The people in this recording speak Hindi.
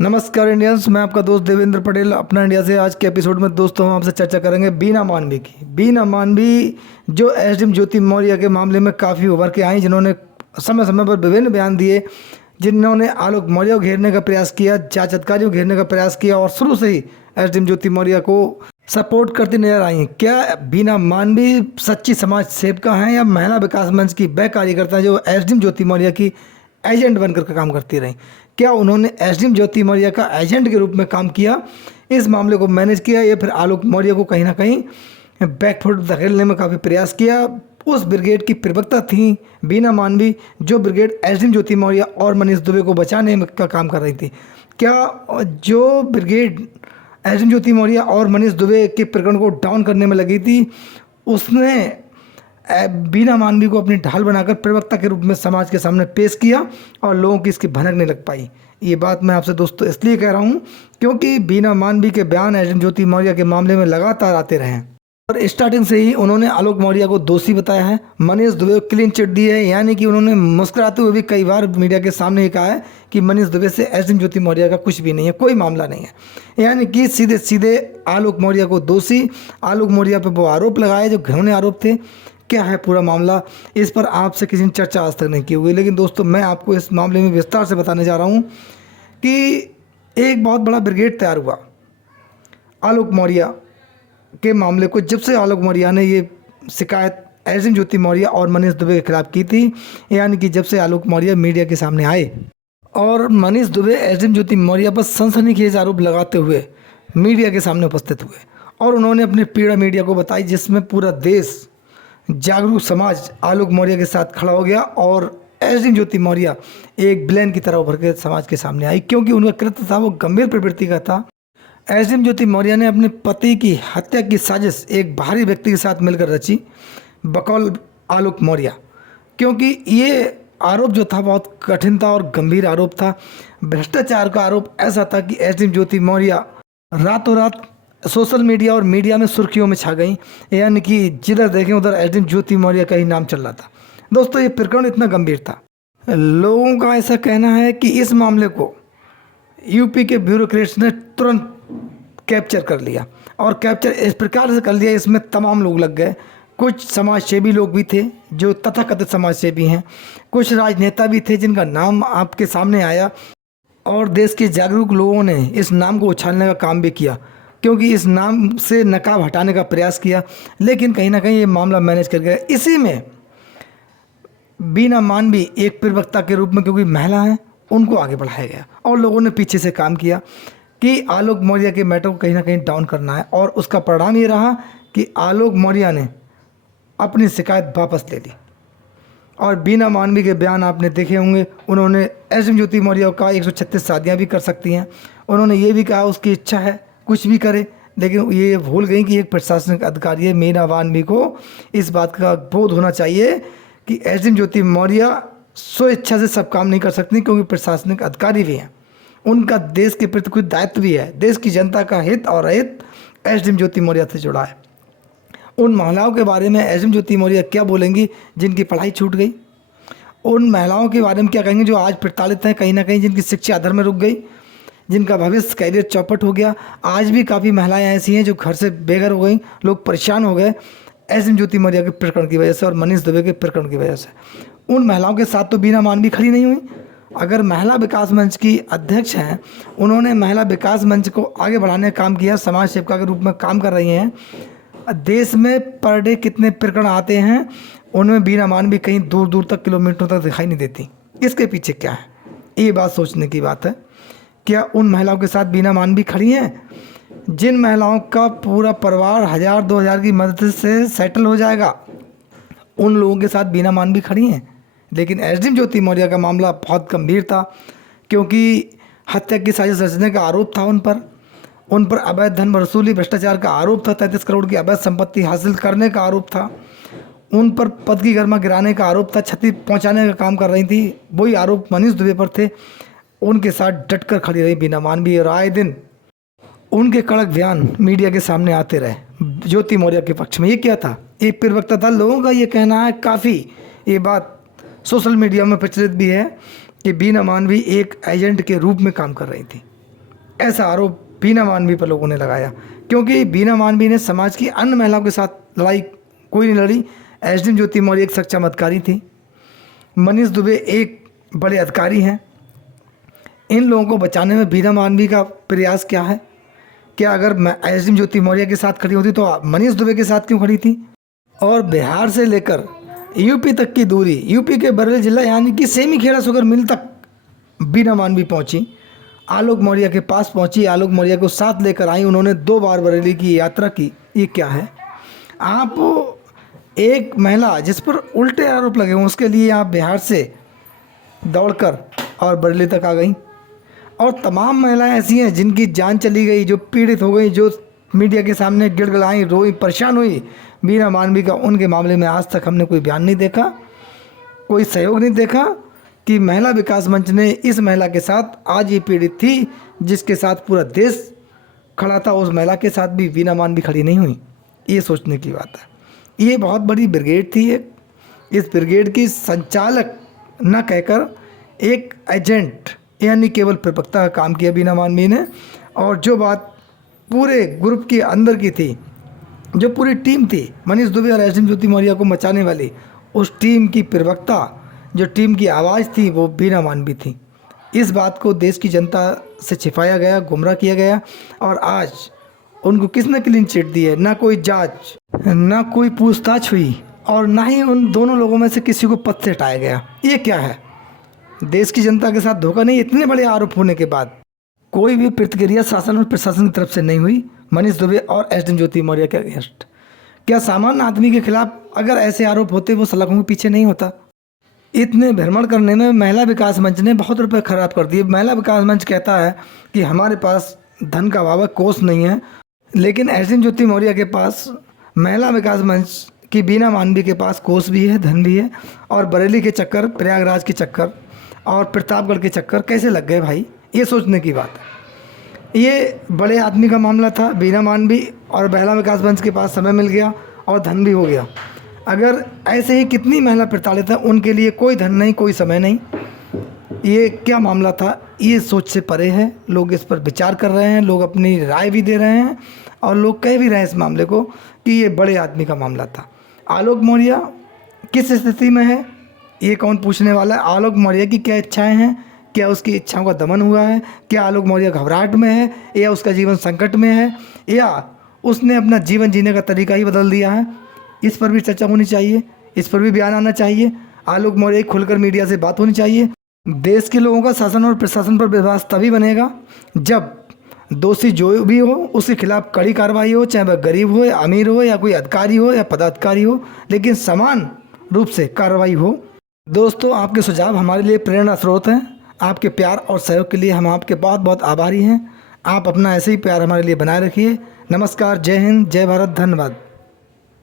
नमस्कार इंडियंस, मैं आपका दोस्त देवेंद्र पटेल अपना इंडिया से। आज के एपिसोड में दोस्तों हम आपसे चर्चा करेंगे बीना मानवी की। बीना मानवी जो एसडीएम ज्योति मौर्य के मामले में काफ़ी उभर के आई, जिन्होंने समय समय पर विभिन्न बयान दिए, जिन्होंने आलोक मौर्य को घेरने का प्रयास किया, जांच अधिकारी को घेरने का प्रयास किया और शुरू से ही एसडीएम ज्योति मौर्य को सपोर्ट करती नजर आई। क्या बीना मानवी सच्ची समाज सेविका हैं या महिला विकास मंच की वह कार्यकर्ता जो एसडीएम ज्योति मौर्य की एजेंट बनकर के काम करती रहीं? क्या उन्होंने एसडीएम ज्योति मौर्य का एजेंट के रूप में काम किया, इस मामले को मैनेज किया, या फिर आलोक मौर्य को कहीं ना कहीं बैकफुट धकेलने में काफ़ी प्रयास किया? उस ब्रिगेड की प्रवक्ता थी बीना मानवी, जो ब्रिगेड एसडीएम ज्योति मौर्य और मनीष दुबे को बचाने का काम कर रही थी। क्या जो ब्रिगेड एसडीएम ज्योति मौर्य और मनीष दुबे के प्रकरण को डाउन करने में लगी थी, उसने बीना मानवी को अपनी ढाल बनाकर प्रवक्ता के रूप में समाज के सामने पेश किया और लोगों की इसकी भनक नहीं लग पाई? ये बात मैं आपसे दोस्तों इसलिए कह रहा हूँ क्योंकि बीना मानवी के बयान एसडीएम ज्योति मौर्य के मामले में लगातार आते रहे हैं और स्टार्टिंग से ही उन्होंने आलोक मौर्य को दोषी बताया है, मनीष दुबे को क्लीन चिट दी है। यानी कि उन्होंने मुस्कुराते हुए भी कई बार मीडिया के सामने ही कहा है कि मनीष दुबे से एसडीएम ज्योति मौर्य का कुछ भी नहीं है, कोई मामला नहीं है। यानी कि सीधे सीधे आलोक मौर्य को दोषी, आलोक मौर्य पर वो आरोप लगाए जो घिनौने आरोप थे। क्या है पूरा मामला, इस पर आपसे किसी ने चर्चा आज तक नहीं की हुई, लेकिन दोस्तों मैं आपको इस मामले में विस्तार से बताने जा रहा हूँ कि एक बहुत बड़ा ब्रिगेड तैयार हुआ आलोक मौर्य के मामले को। जब से आलोक मौर्य ने ये शिकायत एसडीएम ज्योति मौर्य और मनीष दुबे के खिलाफ की थी, यानी कि जब से आलोक मौर्य मीडिया के सामने आए और मनीष दुबे एसडीएम ज्योति मौर्य पर सनसनीखेज आरोप लगाते हुए मीडिया के सामने उपस्थित हुए और उन्होंने अपनी पीड़ा मीडिया को बताई, जिसमें पूरा देश, जागरूक समाज आलोक मौर्य के साथ खड़ा हो गया और एसडीएम ज्योति मौर्य एक विलेन की तरह उभर के समाज के सामने आई, क्योंकि उनका कृत्य था वो गंभीर प्रवृत्ति का था। एसडीएम ज्योति मौर्य ने अपने पति की हत्या की साजिश एक बाहरी व्यक्ति के साथ मिलकर रची, बकौल आलोक मौर्य, क्योंकि ये आरोप जो था बहुत कठिन था और गंभीर आरोप था। भ्रष्टाचार का आरोप ऐसा था कि एसडीएम ज्योति मौर्य रातों रात सोशल मीडिया और मीडिया में सुर्खियों में छा गई। यानी कि जिधर देखें उधर एसडीएम ज्योति मौर्य का ही नाम चल रहा था। दोस्तों ये प्रकरण इतना गंभीर था, लोगों का ऐसा कहना है कि इस मामले को यूपी के ब्यूरोक्रेट्स ने तुरंत कैप्चर कर लिया और कैप्चर इस प्रकार से कर लिया, इसमें तमाम लोग लग गए। कुछ समाजसेवी लोग भी थे जो तथाकथित समाजसेवी हैं, कुछ राजनेता भी थे जिनका नाम आपके सामने आया और देश के जागरूक लोगों ने इस नाम को उछालने का काम भी किया, क्योंकि इस नाम से नकाब हटाने का प्रयास किया। लेकिन कहीं ना कहीं ये मामला मैनेज कर गया। इसी में बीना मानवी एक प्रवक्ता के रूप में, क्योंकि महिला हैं, उनको आगे बढ़ाया गया और लोगों ने पीछे से काम किया कि आलोक मौर्य के मैटर को कहीं ना कहीं डाउन करना है। और उसका परिणाम ये रहा कि आलोक मौर्य ने अपनी शिकायत वापस ले ली और बीना मानवी के बयान आपने देखे होंगे। उन्होंने एसडीएम ज्योति मौर्य का 136 शादियाँ भी कर सकती हैं। उन्होंने ये भी कहा उसकी इच्छा है कुछ भी करे, लेकिन ये भूल गई कि एक प्रशासनिक अधिकारी है, बीना मानवी को इस बात का बोध होना चाहिए कि एसडीएम ज्योति मौर्य स्व इच्छा से सब काम नहीं कर सकती, क्योंकि प्रशासनिक अधिकारी भी हैं, उनका देश के प्रति कुछ दायित्व भी है। देश की जनता का हित और अहित एसडीएम ज्योति मौर्य से जुड़ा है। उन महिलाओं के बारे में एसडीएम ज्योति मौर्य क्या बोलेंगी जिनकी पढ़ाई छूट गई? उन महिलाओं के बारे में क्या कहेंगे जो आज प्रताड़ित हैं, कहीं ना कहीं जिनकी शिक्षा अधर में रुक गई, जिनका भविष्य कैरियर चौपट हो गया? आज भी काफ़ी महिलाएं ऐसी हैं जो घर से बेघर हो गई, लोग परेशान हो गए एसडीएम ज्योति मौर्य के प्रकरण की वजह से और मनीष दुबे के प्रकरण की वजह से। उन महिलाओं के साथ तो बीना मानवी खड़ी नहीं हुई। अगर महिला विकास मंच की अध्यक्ष हैं, उन्होंने महिला विकास मंच को आगे बढ़ाने का काम किया, समाज सेविका के रूप में काम कर रही हैं। देश में पर डे कितने प्रकरण आते हैं, उनमें बीना मानवी कहीं दूर दूर तक, किलोमीटरों तक दिखाई नहीं देती। इसके पीछे क्या है, ये बात सोचने की बात है। क्या उन महिलाओं के साथ बीना मानवी खड़ी हैं जिन महिलाओं का पूरा परिवार 1000-2000 की मदद से सेटल हो जाएगा? उन लोगों के साथ बीना मानवी खड़ी हैं। लेकिन एसडीएम ज्योति मौर्य का मामला बहुत गंभीर था, क्योंकि हत्या की साजिश रचने का आरोप था उन पर अवैध धन वसूली, भ्रष्टाचार का आरोप था, 33 करोड़ की अवैध संपत्ति हासिल करने का आरोप था, उन पर पद की गरिमा गिराने का आरोप था, क्षति पहुंचाने का काम कर रही थी, वही आरोप मनीष दुबे पर थे। उनके साथ डटकर खड़ी रही बीना मानवी और आए दिन उनके कड़क बयान मीडिया के सामने आते रहे ज्योति मौर्य के पक्ष में। ये क्या था, एक प्रवक्ता था। लोगों का ये कहना है, काफ़ी ये बात सोशल मीडिया में प्रचलित भी है कि बीना मानवी एक एजेंट के रूप में काम कर रही थी। ऐसा आरोप बीना मानवी पर लोगों ने लगाया, क्योंकि बीना मानवी ने समाज की अन्य महिलाओं के साथ लड़ाई कोई नहीं लड़ी। एसडीएम ज्योति मौर्य एक सच्चा मतकारी थी, मनीष दुबे एक बड़े अधिकारी हैं। इन लोगों को बचाने में बीना मानवी का प्रयास क्या है? क्या अगर मैं एसडीएम ज्योति मौर्य के साथ खड़ी होती तो मनीष दुबे के साथ क्यों खड़ी थी? और बिहार से लेकर यूपी तक की दूरी, यूपी के बरेली जिला यानी कि सेमीखेड़ा सुगर मिल तक बीना मानवी पहुंची, आलोक मौर्य के पास पहुंची, आलोक मौर्य को साथ लेकर आई। उन्होंने 2 बार बरेली की यात्रा की। ये क्या है? आप एक महिला जिस पर उल्टे आरोप लगे हों उसके लिए आप बिहार से दौड़कर और बरेली तक आ गई। और तमाम महिलाएं ऐसी हैं जिनकी जान चली गई, जो पीड़ित हो गई, जो मीडिया के सामने गिड़गिड़ाई, रोई, परेशान हुई बीना मानवी का। उनके मामले में आज तक हमने कोई बयान नहीं देखा, कोई सहयोग नहीं देखा कि महिला विकास मंच ने इस महिला के साथ, आज ये पीड़ित थी जिसके साथ पूरा देश खड़ा था, उस महिला के साथ भी बीना मानवी खड़ी नहीं हुई। ये सोचने की बात है। ये बहुत बड़ी ब्रिगेड थी। इस ब्रिगेड की संचालक न कहकर एक एजेंट यानी केवल प्रवक्ता का काम किया बीना मानवी ने। और जो बात पूरे ग्रुप के अंदर की थी, जो पूरी टीम थी मनीष दुबे और एसडीएम ज्योति मौर्य को बचाने वाली, उस टीम की प्रवक्ता, जो टीम की आवाज़ थी, वो बीना मानवी थी। इस बात को देश की जनता से छिपाया गया, गुमराह किया गया। और आज उनको किसने क्लीन चिट दी है? ना कोई जांच, ना कोई पूछताछ हुई, और ना ही उन दोनों लोगों में से किसी को पद से हटाया गया। ये क्या है? देश की जनता के साथ धोखा नहीं? इतने बड़े आरोप होने के बाद कोई भी प्रतिक्रिया शासन और प्रशासन की तरफ से नहीं हुई मनीष दुबे और एसडीएम ज्योति मौर्य के अगेंस्ट। क्या सामान्य आदमी के खिलाफ अगर ऐसे आरोप होते वो सलाखों के पीछे नहीं होता? इतने भ्रमण करने में महिला विकास मंच ने बहुत रुपए खराब कर दिए। महिला विकास मंच कहता है कि हमारे पास धन का अभाव है, कोष नहीं है, लेकिन एसडीएम ज्योति मौर्य के पास, महिला विकास मंच की बीना मानवी के पास कोष भी है, धन भी है। और बरेली के चक्कर, प्रयागराज के चक्कर और प्रतापगढ़ के चक्कर कैसे लग गए भाई? ये सोचने की बात है। ये बड़े आदमी का मामला था, बीना मानवी और महिला विकास मंच के पास समय मिल गया और धन भी हो गया। अगर ऐसे ही कितनी महिला प्रताड़ित है, उनके लिए कोई धन नहीं, कोई समय नहीं। ये क्या मामला था? ये सोच से परे है। लोग इस पर विचार कर रहे हैं, लोग अपनी राय भी दे रहे हैं, और लोग कह भी रहे हैं इस मामले को कि ये बड़े आदमी का मामला था। आलोक मौर्य किस स्थिति में है, ये कौन पूछने वाला है? आलोक मौर्य की क्या इच्छाएं हैं? क्या उसकी इच्छाओं का दमन हुआ है? क्या आलोक मौर्य घबराहट में है, या उसका जीवन संकट में है, या उसने अपना जीवन जीने का तरीका ही बदल दिया है? इस पर भी चर्चा होनी चाहिए, इस पर भी बयान आना चाहिए। आलोक मौर्य खुलकर मीडिया से बात होनी चाहिए। देश के लोगों का शासन और प्रशासन पर विश्वास तभी बनेगा जब दोषी जो भी हो उसके खिलाफ कड़ी कार्रवाई हो, चाहे वह गरीब हो या अमीर हो या कोई अधिकारी हो या पदाधिकारी हो, लेकिन समान रूप से कार्रवाई हो। दोस्तों, आपके सुझाव हमारे लिए प्रेरणा स्रोत हैं। आपके प्यार और सहयोग के लिए हम आपके बहुत बहुत आभारी हैं। आप अपना ऐसे ही प्यार हमारे लिए बनाए रखिए। नमस्कार, जय हिंद, जय भारत, धन्यवाद।